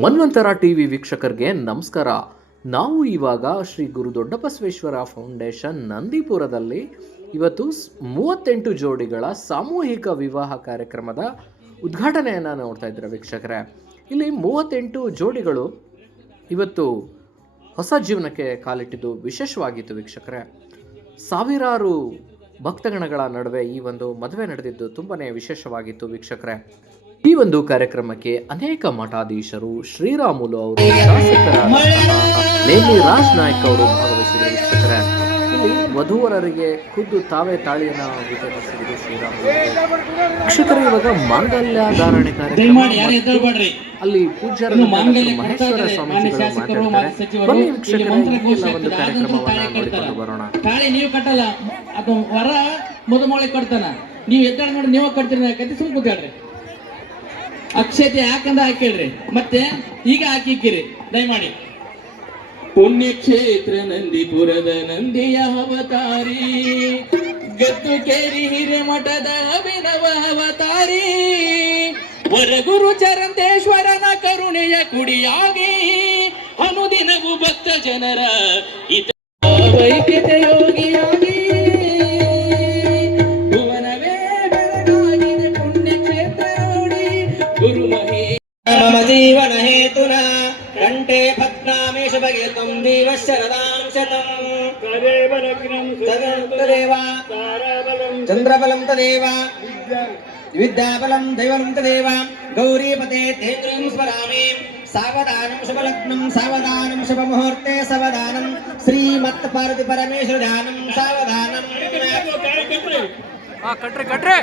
ಮನ್ವಂತರ TV ವೀಕ್ಷಕರಿಗೆ ನಮಸ್ಕಾರ. ನಾವು ಇವಾಗ ಶ್ರೀ ಗುರು ದೊಡ್ಡಬಸವೇಶ್ವರ ಫೌಂಡೇಶನ್ ನಂದಿಪುರದಲ್ಲಿ ಇವತ್ತು ಮೂವತ್ತೆಂಟು ಜೋಡಿಗಳ ಸಾಮೂಹಿಕ ವಿವಾಹ ಕಾರ್ಯಕ್ರಮದ ಉದ್ಘಾಟನೆಯನ್ನು ನೋಡ್ತಾ ಇದ್ದೀರಾ ವೀಕ್ಷಕರೇ. ಇಲ್ಲಿ ಮೂವತ್ತೆಂಟು ಜೋಡಿಗಳು ಇವತ್ತು ಹೊಸ ಜೀವನಕ್ಕೆ ಕಾಲಿಟ್ಟಿದ್ದು ವಿಶೇಷವಾಗಿತ್ತು ವೀಕ್ಷಕರೇ. ಸಾವಿರಾರು ಭಕ್ತಗಣಗಳ ನಡುವೆ ಈ ಒಂದು ಮದುವೆ ನಡೆದಿದ್ದು ತುಂಬಾ ವಿಶೇಷವಾಗಿತ್ತು ವೀಕ್ಷಕರೇ. ಈ ಒಂದು ಕಾರ್ಯಕ್ರಮಕ್ಕೆ ಅನೇಕ ಮಠಾಧೀಶರು ಶ್ರೀರಾಮುಲು ಅವರು ಶಾಸಕರಾದ ನೇಮಿ ರಾಜ್ ನಾಯ್ಕ್ ಅವರು ಭಾಗವಹಿಸಿದರು ವೀಕ್ಷಕರ. ಇಲ್ಲಿ ವಧುವರರಿಗೆ ಖುದ್ದು ತಾವೇ ತಾಳಿಯನ್ನ ವಿತರಿಸಿದರು ಶ್ರೀರಾಮುಲು. ವೀಕ್ಷಕರೇ ಇವಾಗ ಮಾಂಗಲ್ಯ ಧಾರಣೆ ಕಾರ್ಯಕ್ರಮ ಅಲ್ಲಿ ಪೂಜ್ಯರ ಇನ್ನು ಮಾಂಗಲ್ಯ ಮಹೇಶ್ವರ ಸ್ವಾಮೀಜಿಗಳು ಶಾಸಕರು, ಮಾತಾಡ್ತಾರೆ. ಬನ್ನಿ ವೀಕ್ಷಕರೇ ಒಂದು. ಕಾರ್ಯಕ್ರಮವನ್ನ ನೋಡಿಕೊಂಡು ಬರೋಣ. ತಾಳಿ ನೀವು ಕಟ್ಟಲ್ಲ ಅದು ವರ ಮುದುಮೊಳೆ ಕೊಡ್ತಾನ. ನೀವು ಎದ್ದಾಳ ನೋಡಿ ನೀವು ಕಟ್ತೀರಿ ಕತ್ತಿ ಸುಮ್ಮನೆ ಕೂತ್ಕೊಳ್ರಿ. ಅಕ್ಷತೆ ಯಾಕಂದ ಹಾಕಿಳ್ರಿ. ಮತ್ತೆ ಈಗ ಹಾಕಿಕ್ಕಿರಿ. ದಯಮಾಡಿ. ಪುಣ್ಯಕ್ಷೇತ್ರ ನಂದಿಪುರದ ನಂದಿಯ ಅವತಾರಿ. ಗದ್ದು ಕೇರಿ ಹಿರೇಮಠದ ಅಭಿನವ ಅವತಾರಿ. ವರಗುರು ಚರಂತೇಶ್ವರನ ಕರುಣೆಯ ಕುಡಿಯಾಗಿ. ಅನುದಿನವು ಭಕ್ತ ಜನರ ಇತರ ವೈದ್ಯತೆ ಚಂದ್ರಬಲಂ ತದೇವ ವಿದ್ಯಾಬಲಂ ದೈವಂ ತದೇವ ಗೌರಿಪತೆ ತೇತ್ರಿಂ ಸ್ಮರಾಮಿ ಸಾವಧಾನಂ ಶುಭಲಗ್ನಂ ಸಾವಧಾನಂ ಶುಭ ಮುಹೂರ್ತೆ ಸಾವಧಾನಂ. ಶ್ರೀಮತ್ ಪಾರ್ವತಿ ಪರಮೇಶ್ವರ ಧ್ಯಾನಂ ಸಾವಧಾನಂ. ಕಟ್ರಿ ಕಟ್ರಿ.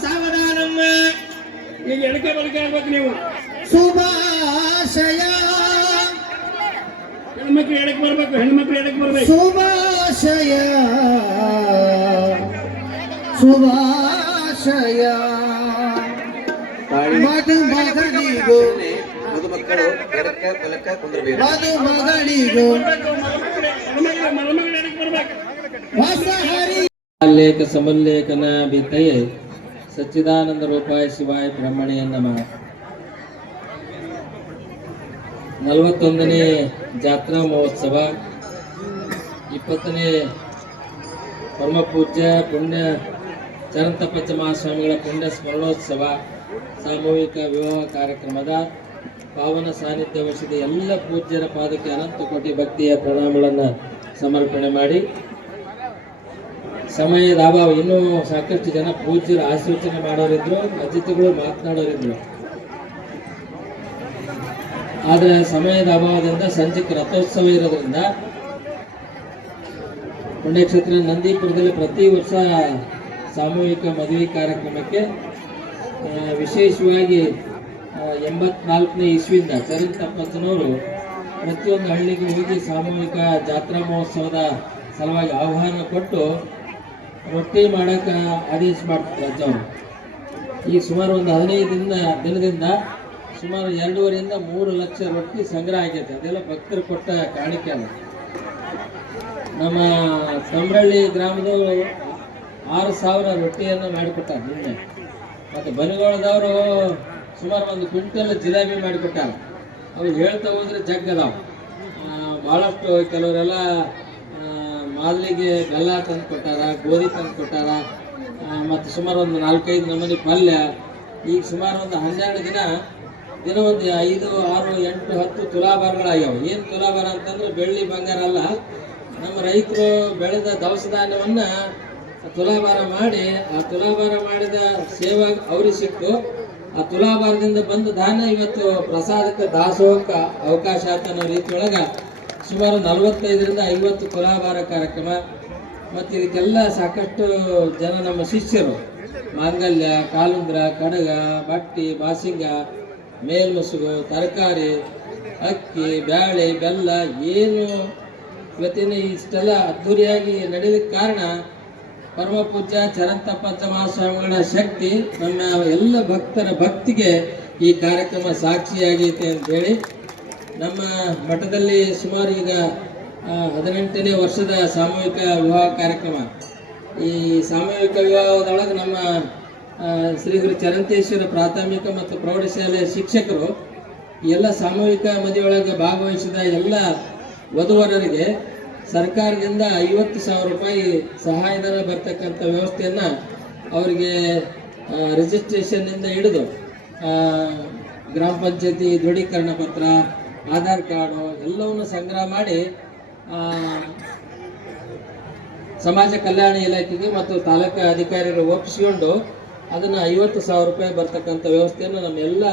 ಸಾವಧಾನಮ್ಮ ಈಗ ಎಡಕೆ ಬಳಕೆ ಆಗ್ಬೇಕು ನೀವು ಶುಭಾಶಯ ಹೆಣ್ಮಕ್ಳು ಎಡಕ್ಕೆ ಬರ್ಬೇಕು ಹೆಣ್ಮಕ್ಳು ಎಡಕ್ಕೆ ಬರ್ಬೇಕು ಶುಭಾಶಯ ಶುಭಾಶಯ ಮಧು ಮಗಳಿಗೂ ಮಧುಮಕ್ಕಳು ಎಡಕ್ಕೆ ಬಲಕ್ಕೆ ಕುಂದಿರಬೇಕು ಮಧು ಮಗಳಿಗೂ ಹೊಸ ಲೇಖ ಸಮಲ್ಲೇಖನ ಭಿತ್ತಯೇ. ಸಚ್ಚಿದಾನಂದ ರೂಪಾಯ ಶಿವಾಯ ಬ್ರಹ್ಮಣೇ ನಮಃ. ನಲವತ್ತೊಂದನೇ ಜಾತ್ರಾ ಮಹೋತ್ಸವ. ಇಪ್ಪತ್ತನೇ ಪರಮ ಪೂಜ್ಯ ಪುಣ್ಯ ಚರಂತಪಂಚ ಮಹಾಸ್ವಾಮಿಗಳ ಪುಣ್ಯ ಸ್ಮರಣೋತ್ಸವ, ಸಾಮೂಹಿಕ ವಿವಾಹ ಕಾರ್ಯಕ್ರಮದ ಪಾವನ ಸಾನ್ನಿಧ್ಯ ವಹಿಸಿದ ಎಲ್ಲ ಪೂಜ್ಯರ ಪಾದಕ್ಕೆ ಅನಂತ ಕೋಟಿ ಭಕ್ತಿಯ ಪ್ರಣಾಮಗಳನ್ನು ಸಮರ್ಪಣೆ ಮಾಡಿ ಸಮಯದ ಅಭಾವ. ಇನ್ನೂ ಸಾಕಷ್ಟು ಜನ ಪೂಜ್ಯರು ಆಶೋಚನೆ ಮಾಡೋರಿದ್ರು, ಅತಿಥಿಗಳು ಮಾತನಾಡೋರಿದ್ರು. ಆದರೆ ಸಮಯದ ಅಭಾವದಿಂದ ಸಂಜೆಗೆ ರಥೋತ್ಸವ ಇರೋದ್ರಿಂದ ಪುಣ್ಯಕ್ಷೇತ್ರ ನಂದೀಪುರದಲ್ಲಿ ಪ್ರತಿ ವರ್ಷ ಸಾಮೂಹಿಕ ಮದುವೆ ಕಾರ್ಯಕ್ರಮಕ್ಕೆ ವಿಶೇಷವಾಗಿ ಎಂಬತ್ನಾಲ್ಕನೇ ಇಸ್ವಿಯಿಂದ ಚರಣ್ ತಪ್ಪತ್ತನವರು ಪ್ರತಿಯೊಂದು ಹಳ್ಳಿಗೆ ಹೋಗಿ ಸಾಮೂಹಿಕ ಜಾತ್ರಾ ಮಹೋತ್ಸವದ ಸಲುವಾಗಿ ಆಹ್ವಾನ ಕೊಟ್ಟು ರೊಟ್ಟಿ ಮಾಡಕ್ಕೆ ಆದೇಶ ಮಾಡ್ತಾರೆ ಈ ಸುಮಾರು ಒಂದು ಹದಿನೈದರಿಂದ ದಿನದಿಂದ ಸುಮಾರು ಎರಡೂವರೆಯಿಂದ ಮೂರು ಲಕ್ಷ ರೊಟ್ಟಿ ಸಂಗ್ರಹ ಆಗೈತೆ. ಅದೆಲ್ಲ ಭಕ್ತರು ಕೊಟ್ಟ ಕಾಣಿಕೆ ಅಲ್ಲ. ನಮ್ಮ ಸಂಬ್ರಳ್ಳಿ ಗ್ರಾಮದವರು ಆರು ಸಾವಿರ ರೊಟ್ಟಿಯನ್ನು ಮಾಡಿಕೊಟ್ಟಾರೆ ನಿನ್ನೆ. ಮತ್ತು ಬನಗೋಳದವರು ಸುಮಾರು ಒಂದು ಕ್ವಿಂಟಲ್ ಜಿಲೇಬಿ ಮಾಡಿಕೊಟ್ಟಾರ. ಅವ್ರು ಹೇಳ್ತಾ ಹೋದ್ರೆ ಜಗ್ ಅದಾವ ಭಾಳಷ್ಟು ಕೆಲವರೆಲ್ಲ ಮಾದಲಿಗೆ ಬೆಲ್ಲ ತಂದು ಕೊಟ್ಟಾರ, ಗೋಧಿ ತಂದು ಕೊಟ್ಟಾರ ಮತ್ತು ಸುಮಾರು ಒಂದು ನಾಲ್ಕೈದು ನಮೂನಿ ಪಲ್ಯ. ಈಗ ಸುಮಾರು ಒಂದು ಹನ್ನೆರಡು ದಿನ ದಿನ ಒಂದು ಐದು, ಆರು, ಎಂಟು, ಹತ್ತು ತುಲಾಭಾರಗಳಾಗ್ಯಾವ. ಏನು ತುಲಾಭಾರ ಅಂತಂದ್ರೆ ಬೆಳ್ಳಿ ಬಂಗಾರ ಅಲ್ಲ. ನಮ್ಮ ರೈತರು ಬೆಳೆದ ದವಸ ಧಾನ್ಯವನ್ನ ತುಲಾಭಾರ ಮಾಡಿ, ಆ ತುಲಾಭಾರ ಮಾಡಿದ ಸೇವಾ ಅವ್ರಿಗೆ ಸಿಕ್ತು. ಆ ತುಲಾಭಾರದಿಂದ ಬಂದ ಧಾನ್ಯ ಇವತ್ತು ಪ್ರಸಾದಕ್ಕೆ ದಾಸೋಹಕ್ಕೆ ಅವಕಾಶ ಆತ ಅನ್ನೋ ರೀತಿಯೊಳಗೆ ಸುಮಾರು ನಲವತ್ತೈದರಿಂದ ಐವತ್ತು ಕುಲಾಭಾರ ಕಾರ್ಯಕ್ರಮ. ಮತ್ತು ಇದಕ್ಕೆಲ್ಲ ಸಾಕಷ್ಟು ಜನ ನಮ್ಮ ಶಿಷ್ಯರು. ಮಾಂಗಲ್ಯ, ಕಾಲುಂದ್ರ, ಕಡಗ, ಬಟ್ಟಿ, ಬಾಸಿಂಗ, ಮೇಲ್ಮುಸುಗು, ತರಕಾರಿ, ಅಕ್ಕಿ, ಬ್ಯಾಳೆ, ಬೆಲ್ಲ ಏನು ಇವತ್ತಿನ ಇಷ್ಟೆಲ್ಲ ಅದ್ಧೂರಿಯಾಗಿ ನಡೆಯಲಿಕ್ಕೆ ಕಾರಣ ಪರಮ ಪೂಜ್ಯ ಚರಂತ ಪಂಚಮಹಾಸ್ವಾಮಿಗಳ ಶಕ್ತಿ. ನಮ್ಮ ಎಲ್ಲ ಭಕ್ತರ ಭಕ್ತಿಗೆ ಈ ಕಾರ್ಯಕ್ರಮ ಸಾಕ್ಷಿಯಾಗೈತೆ ಅಂತ ಹೇಳಿ ನಮ್ಮ ಮಠದಲ್ಲಿ ಸುಮಾರು ಈಗ ಹದಿನೆಂಟನೇ ವರ್ಷದ ಸಾಮೂಹಿಕ ವಿವಾಹ ಕಾರ್ಯಕ್ರಮ. ಈ ಸಾಮೂಹಿಕ ವಿವಾಹದೊಳಗೆ ನಮ್ಮ ಶ್ರೀ ಗುರು ಚರಂತೇಶ್ವರ ಪ್ರಾಥಮಿಕ ಮತ್ತು ಪ್ರೌಢಶಾಲೆಯ ಶಿಕ್ಷಕರು ಎಲ್ಲ ಸಾಮೂಹಿಕ ಮದುವೆಯೊಳಗೆ ಭಾಗವಹಿಸಿದ ಎಲ್ಲ ವಧುವರರಿಗೆ ಸರ್ಕಾರದಿಂದ ಐವತ್ತು ಸಾವಿರ ರೂಪಾಯಿ ಸಹಾಯಧನ ಬರ್ತಕ್ಕಂಥ ವ್ಯವಸ್ಥೆಯನ್ನು ಅವರಿಗೆ ರಿಜಿಸ್ಟ್ರೇಷನ್ನಿಂದ ಹಿಡಿದು ಗ್ರಾಮ ಪಂಚಾಯತಿ ದೃಢೀಕರಣ ಪತ್ರ ಆಧಾರ್ ಕಾರ್ಡು ಎಲ್ಲವನ್ನು ಸಂಗ್ರಹ ಮಾಡಿ ಸಮಾಜ ಕಲ್ಯಾಣ ಇಲಾಖೆಗೆ ಮತ್ತು ತಾಲೂಕು ಅಧಿಕಾರಿಗಳು ಒಪ್ಪಿಸಿಕೊಂಡು ಅದನ್ನು ಐವತ್ತು ಸಾವಿರ ರೂಪಾಯಿ ಬರ್ತಕ್ಕಂಥ ವ್ಯವಸ್ಥೆಯನ್ನು ನಮ್ಮೆಲ್ಲ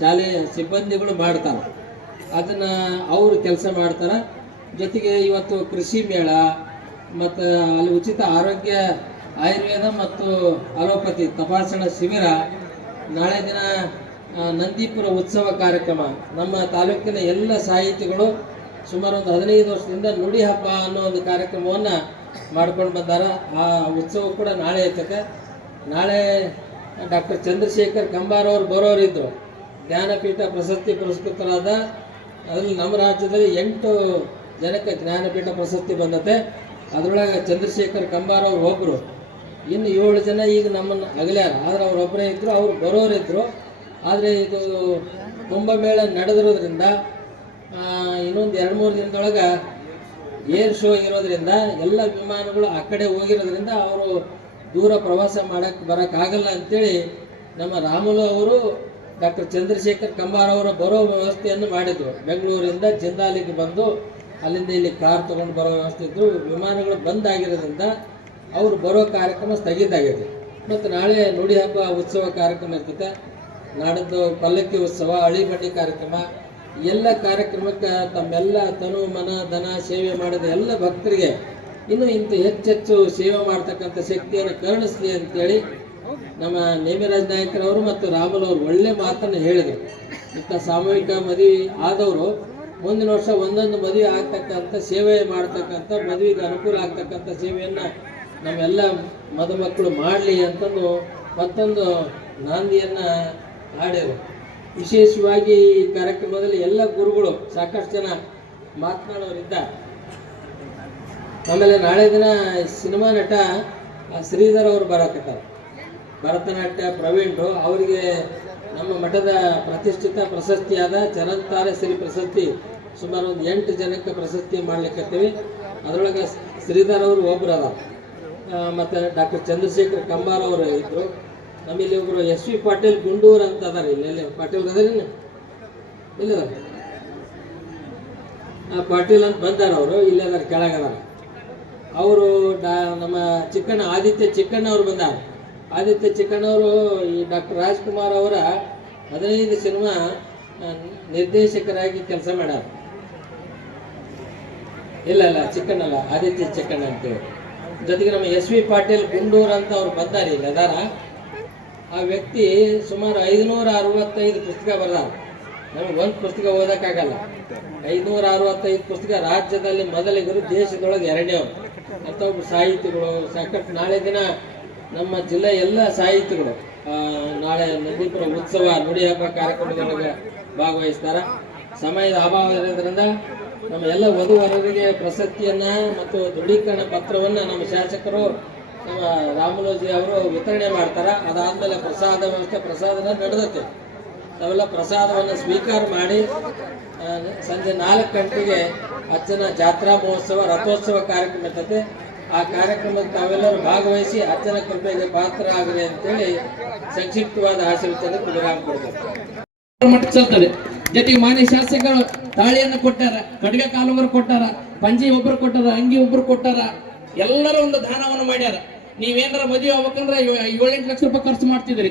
ಶಾಲೆಯ ಸಿಬ್ಬಂದಿಗಳು ಮಾಡ್ತಾರೆ. ಅದನ್ನು ಅವರು ಕೆಲಸ ಮಾಡ್ತಾರೆ. ಜೊತೆಗೆ ಇವತ್ತು ಕೃಷಿ ಮೇಳ ಮತ್ತು ಅಲ್ಲಿ ಉಚಿತ ಆರೋಗ್ಯ ಆಯುರ್ವೇದ ಮತ್ತು ಅಲೋಪತಿ ತಪಾಸಣಾ ಶಿಬಿರ ನಾಳೆ ದಿನ ನಂದೀಪುರ ಉತ್ಸವ ಕಾರ್ಯಕ್ರಮ. ನಮ್ಮ ತಾಲೂಕಿನ ಎಲ್ಲ ಸಾಹಿತಿಗಳು ಸುಮಾರು ಒಂದು ಹದಿನೈದು ವರ್ಷದಿಂದ ನುಡಿ ಹಬ್ಬ ಅನ್ನೋ ಒಂದು ಕಾರ್ಯಕ್ರಮವನ್ನು ಮಾಡ್ಕೊಂಡು ಬಂದಾರ. ಆ ಉತ್ಸವ ಕೂಡ ನಾಳೆ ಇರ್ತದೆ ನಾಳೆ ಡಾಕ್ಟರ್ ಚಂದ್ರಶೇಖರ್ ಕಂಬಾರ್ ಅವರು ಬರೋರಿದ್ರು. ಜ್ಞಾನಪೀಠ ಪ್ರಶಸ್ತಿ ಪುರಸ್ಕೃತರಾದ, ಅದರಲ್ಲಿ ನಮ್ಮ ರಾಜ್ಯದಲ್ಲಿ ಎಂಟು ಜನಕ್ಕೆ ಜ್ಞಾನಪೀಠ ಪ್ರಶಸ್ತಿ ಬಂದತೆ. ಅದರೊಳಗೆ ಚಂದ್ರಶೇಖರ್ ಕಂಬಾರ್ ಅವರು ಒಬ್ಬರು ಇನ್ನು ಏಳು ಜನ ಈಗ ನಮ್ಮನ್ನು ಅಗಲ್ಯಾರ. ಆದ್ರೆ ಅವರೊಬ್ಬರೇ ಇದ್ದರು ಅವ್ರು ಬರೋರಿದ್ರು. ಆದರೆ ಇದು ಕುಂಭಮೇಳ ನಡೆದಿರೋದ್ರಿಂದ ಇನ್ನೊಂದು ಎರಡು ಮೂರು ದಿನದೊಳಗೆ ಏರ್ ಶೋ ಇರೋದ್ರಿಂದ ಎಲ್ಲ ವಿಮಾನಗಳು ಆ ಕಡೆ ಹೋಗಿರೋದ್ರಿಂದ ಅವರು ದೂರ ಪ್ರವಾಸ ಮಾಡೋಕ್ಕೆ ಬರೋಕ್ಕಾಗಲ್ಲ ಅಂತೇಳಿ ನಮ್ಮ ರಾಮುಲು ಅವರು, ಡಾಕ್ಟರ್ ಚಂದ್ರಶೇಖರ್ ಕಂಬಾರ್ ಅವರ ಬರೋ ವ್ಯವಸ್ಥೆಯನ್ನು ಮಾಡಿದ್ರು. ಬೆಂಗಳೂರಿಂದ ಜಿಂದಾಲಿಗೆ ಬಂದು ಅಲ್ಲಿಂದ ಇಲ್ಲಿ ಕಾರ್ ತೊಗೊಂಡು ಬರೋ ವ್ಯವಸ್ಥೆ ಇದ್ದರು ವಿಮಾನಗಳು ಬಂದ್ ಆಗಿರೋದ್ರಿಂದ ಅವರು ಬರೋ ಕಾರ್ಯಕ್ರಮ ಸ್ಥಗಿತ ಆಗಿದೆ. ಮತ್ತು ನಾಳೆ ನುಡಿ ಹಬ್ಬ ಉತ್ಸವ ಕಾರ್ಯಕ್ರಮ ಇರ್ತದೆ. ನಾಡದ್ದು ಪಲ್ಲಕ್ಕಿ ಉತ್ಸವ ಅಳಿ ಬಂಡಿ ಕಾರ್ಯಕ್ರಮ, ಎಲ್ಲ ಕಾರ್ಯಕ್ರಮಕ್ಕೆ ತಮ್ಮೆಲ್ಲ ತನು ಮನ ಧನ ಸೇವೆ ಮಾಡಿದ ಎಲ್ಲ ಭಕ್ತರಿಗೆ ಇನ್ನು ಇಂಥ ಹೆಚ್ಚೆಚ್ಚು ಸೇವೆ ಮಾಡ್ತಕ್ಕಂಥ ಶಕ್ತಿಯನ್ನು ಕರುಣಿಸಲಿ ಅಂತೇಳಿ ನಮ್ಮ ನೇಮಿರಾಜ್ ನಾಯಕರವರು ಮತ್ತು ರಾಮಲ್ ಅವರು ಒಳ್ಳೆ ಮಾತನ್ನು ಹೇಳಿದರು. ಇಂಥ ಸಾಮೂಹಿಕ ಮದುವೆ ಆದವರು ಮುಂದಿನ ವರ್ಷ ಒಂದೊಂದು ಮದುವೆ ಆಗ್ತಕ್ಕಂಥ ಸೇವೆ ಮಾಡ್ತಕ್ಕಂಥ, ಮದುವೆಗೆ ಅನುಕೂಲ ಆಗ್ತಕ್ಕಂಥ ಸೇವೆಯನ್ನು ನಮ್ಮೆಲ್ಲ ಮದುಮಕ್ಕಳು ಮಾಡಲಿ ಅಂತಂದು ಮತ್ತೊಂದು ನಾಂದಿಯನ್ನು ಹಾಡ್ಯಾರು ವಿಶೇಷವಾಗಿ ಈ ಕಾರ್ಯಕ್ರಮದಲ್ಲಿ ಎಲ್ಲ ಗುರುಗಳು ಸಾಕಷ್ಟು ಜನ ಮಾತನಾಡೋರಿದ್ದಾರೆ ಆಮೇಲೆ ನಾಳೆ ದಿನ ಸಿನಿಮಾ ನಟ ಶ್ರೀಧರ್ ಅವರು ಬರಕತ್ತಾರ. ಭರತನಾಟ್ಯ, ಪ್ರವೀಣ್ರು, ಅವರಿಗೆ ನಮ್ಮ ಮಠದ ಪ್ರತಿಷ್ಠಿತ ಪ್ರಶಸ್ತಿಯಾದ ಚರಂತಾರೆ ಶ್ರೀ ಪ್ರಶಸ್ತಿ, ಸುಮಾರು ಒಂದು ಎಂಟು ಜನಕ್ಕೆ ಪ್ರಶಸ್ತಿ ಮಾಡ್ಲಿಕ್ಕತ್ತೀವಿ ಅದರೊಳಗೆ ಶ್ರೀಧರ್ ಅವರು ಒಬ್ಬರು ಅದ ಮತ್ತು ಡಾಕ್ಟರ್ ಚಂದ್ರಶೇಖರ್ ಕಂಬಾರ್ ಅವರು ಇದ್ದರು ನಮ್ಮಲ್ಲಿ ಒಬ್ಬರು ಎಸ್ ವಿ ಪಾಟೀಲ್ ಗುಂಡೂರ್ ಅಂತ ಅದಾರ. ಇಲ್ಲೆಲ್ಲೇ ಪಾಟೇಲ್ ಅದಾರೇನು ಇಲ್ಲ ಆ ಪಾಟೀಲ್ ಅಂತ ಬಂದಾರ ಅವರು. ಇಲ್ಲೇ ಅದಾರ ಕೆಳಗದಾರ ಅವರು ಡಾ, ನಮ್ಮ ಚಿಕ್ಕಣ್ಣ, ಆದಿತ್ಯ ಚಿಕ್ಕಣ್ಣ ಅವರು ಬಂದಾರ. ಆದಿತ್ಯ ಚಿಕ್ಕಣ್ಣ ಅವರು ಈ ಡಾಕ್ಟರ್ ರಾಜ್ಕುಮಾರ್ ಅವರ ಹದಿನೈದು ಸಿನಿಮಾ ನಿರ್ದೇಶಕರಾಗಿ ಕೆಲಸ ಮಾಡ್ಯಾರ. ಇಲ್ಲ ಇಲ್ಲ ಚಿಕ್ಕಣ್ಣಲ್ಲ ಆದಿತ್ಯ ಚಿಕ್ಕಣ್ಣ ಅಂತೇಳಿ. ಜೊತೆಗೆ ನಮ್ಮ ಎಸ್ ವಿ ಪಾಟೀಲ್ ಗುಂಡೂರ್ ಅಂತ ಅವ್ರು ಬಂದಾರ. ಇಲ್ಲಿ ಅದಾರ. ಆ ವ್ಯಕ್ತಿ ಸುಮಾರು ಐದುನೂರ ಅರವತ್ತೈದು ಪುಸ್ತಕ ಬರ್ದಾರ ನಮ್ಗೆ ಒಂದು ಪುಸ್ತಕ ಓದಕ್ಕಾಗಲ್ಲ. ಐದುನೂರ ಅರವತ್ತೈದು ಪುಸ್ತಕ ರಾಜ್ಯದಲ್ಲಿ ಮೊದಲಿಗರು ದೇಶದೊಳಗೆ ಎರಡನೇವ್ರು ಅಂತ ಒಬ್ಬ ಸಾಹಿತಿಗಳು, ಸಾಕಷ್ಟು ನಾಳೆ ದಿನ ನಮ್ಮ ಜಿಲ್ಲೆ ಎಲ್ಲ ಸಾಹಿತಿಗಳು ನಾಳೆ ನಂದೀಪುರ ಉತ್ಸವ ನುಡಿ ಹಬ್ಬ ಕಾರ್ಯಕ್ರಮದೊಳಗೆ ಭಾಗವಹಿಸ್ತಾರ. ಸಮಯದ ಅಭಾವ ಇರೋದ್ರಿಂದ ನಮ್ಮ ಎಲ್ಲ ವಧುವರರಿಗೆ ಪ್ರಶಸ್ತಿಯನ್ನ ಮತ್ತು ದೃಢೀಕರಣ ಪತ್ರವನ್ನ ನಮ್ಮ ಶಾಸಕರು ರಾಮಲೋಜಿ ಅವರು ವಿತರಣೆ ಮಾಡ್ತಾರ. ಅದಾದ್ಮೇಲೆ ಪ್ರಸಾದ ವ್ಯವಸ್ಥೆ, ಪ್ರಸಾದನ ನಡೆದತ್ತೆ ನಾವೆಲ್ಲ ಪ್ರಸಾದವನ್ನು ಸ್ವೀಕಾರ ಮಾಡಿ ಸಂಜೆ ನಾಲ್ಕು ಗಂಟೆಗೆ ಅಜ್ಜನ ಜಾತ್ರಾ ಮಹೋತ್ಸವ, ರಥೋತ್ಸವ ಕಾರ್ಯಕ್ರಮ ಇರ್ತದೆ ಆ ಕಾರ್ಯಕ್ರಮಕ್ಕೆ ತಾವೆಲ್ಲರೂ ಭಾಗವಹಿಸಿ ಅಜ್ಜನ ಕೃಪೆಗೆ ಪಾತ್ರ ಆಗಲಿ ಅಂತೇಳಿ ಸಂಕ್ಷಿಪ್ತವಾದ ಆಶೀರ್ವಚನ ವಿರಾಮ ಕೊಡ್ತಾರೆ. ಜೊತೆಗೆ ಮಾನ್ಯ ಶಾಸಕರು ತಾಳಿಯನ್ನು ಕೊಟ್ಟಾರ ಕಡಿಗೆ ಕಾಲುವರು ಕೊಟ್ಟಾರ, ಪಂಜಿ ಒಬ್ರು ಕೊಟ್ಟಾರ, ಅಂಗಿ ಒಬ್ರು ಕೊಟ್ಟಾರ, ಎಲ್ಲರೂ ಒಂದು ದಾನವನ್ನು ಮಾಡ್ಯಾರ. ನೀವೇನಾರ ಮದುವೆ ಆಗ್ಬೇಕಂದ್ರೆ ಏ- ಏಳೆಂಟು ಲಕ್ಷ ರೂಪಾಯಿ ಖರ್ಚು ಮಾಡ್ತಿದ್ರಿ.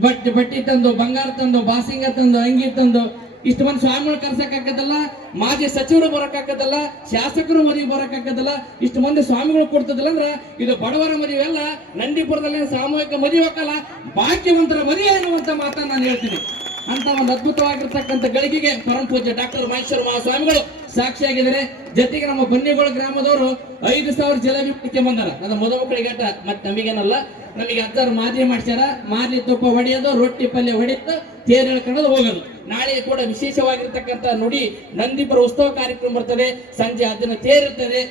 ಬಟ್ ಬಟ್ಟಿ ತಂದು, ಬಂಗಾರ ತಂದು, ಬಾಸಿಂಗ ತಂದು, ಅಂಗಿ ತಂದು, ಇಷ್ಟು ಮಂದಿ ಸ್ವಾಮಿಗಳು ಕರ್ಸಕ್ಕಾಗದಲ್ಲ ಮಾಜಿ ಸಚಿವರು ಬರೋಕ್ಕಾಗದಲ್ಲ ಶಾಸಕರು ಮದುವೆ ಬರೋಕ್ಕಾಗದಲ್ಲ ಇಷ್ಟು ಮಂದಿ ಸ್ವಾಮಿಗಳು ಕೊಡ್ತದಲ್ಲ ಅಂದ್ರ ಇದು ಬಡವರ ಮದುವೆ ಅಲ್ಲ, ನಂದಿಪುರದಲ್ಲಿ ಸಾಮೂಹಿಕ ಮದುವೆ ಹೋಗಲ್ಲ ಭಾಗ್ಯವಂತರ ಮದುವೆ ಅನ್ನುವಂತ ಮಾತನ್ನ ನಾನು ಹೇಳ್ತೀನಿ. ಅಂತ ಒಂದು ಅದ್ಭುತವಾಗಿರ್ತಕ್ಕಂಥ ಗಳಿಗೆಗೆ ಪರಮ ಪೂಜ್ಯ ಡಾಕ್ಟರ್ ಮಹೇಶ್ವರ ಮಹಾಸ್ವಾಮಿಗಳು ಸಾಕ್ಷಿಯಾಗಿದ್ದಾರೆ. ಜೊತೆಗೆ ನಮ್ಮ ಬನ್ನಿಗೋಳ ಗ್ರಾಮದವರು ಐದು ಸಾವಿರ ಜಲೇಬಿ ಪಡಿಕೆ ಬಂದಾರ ಮದುಮಕ್ಕಳಿಗೆ ಅಟ್ಟ, ಮತ್ತೆ ನಮಗೇನಲ್ಲ. ನಮಗೆ ಹತ್ತಾರು ಮಾದರಿ ಮಾಡ್ಸ್ಯಾರ. ಮಾದರಿ ತುಪ್ಪ ಹೊಡೆಯೋದು, ರೊಟ್ಟಿ ಪಲ್ಯ ಹೊಡೆಯೋದು ತೇರು ಎಳ್ಕೊಳ್ಳೋದು, ಹೋಗೋದು. ನಾಳೆ ಕೂಡ ವಿಶೇಷವಾಗಿರ್ತಕ್ಕಂಥ ನುಡಿ, ನಂದಿಪುರ ಉತ್ಸವ ಕಾರ್ಯಕ್ರಮ ಬರ್ತದೆ. ಸಂಜೆ ಅದನ್ನ ತೇರಿರ್ತದೆ.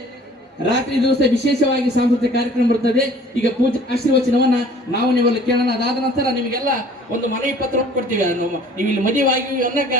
ರಾತ್ರಿ ದಿವಸ ವಿಶೇಷವಾಗಿ ಸಾಂಸ್ಕೃತಿಕ ಕಾರ್ಯಕ್ರಮ ಬರ್ತದೆ. ಈಗ ಪೂಜೆ ಆಶೀರ್ವಚನವನ್ನ ನಾವು ನೀವೆಲ್ಲ ಕೇಳೋಣ. ಅದಾದ ನಂತರ ನಿಮಗೆಲ್ಲ ಒಂದು ಮನವಿ ಪತ್ರ ಕೊಡ್ತೀವಿ. ನೀವು ಇಲ್ಲಿ ಮದುವೆ ಆಗಿ ಅನ್ನಕ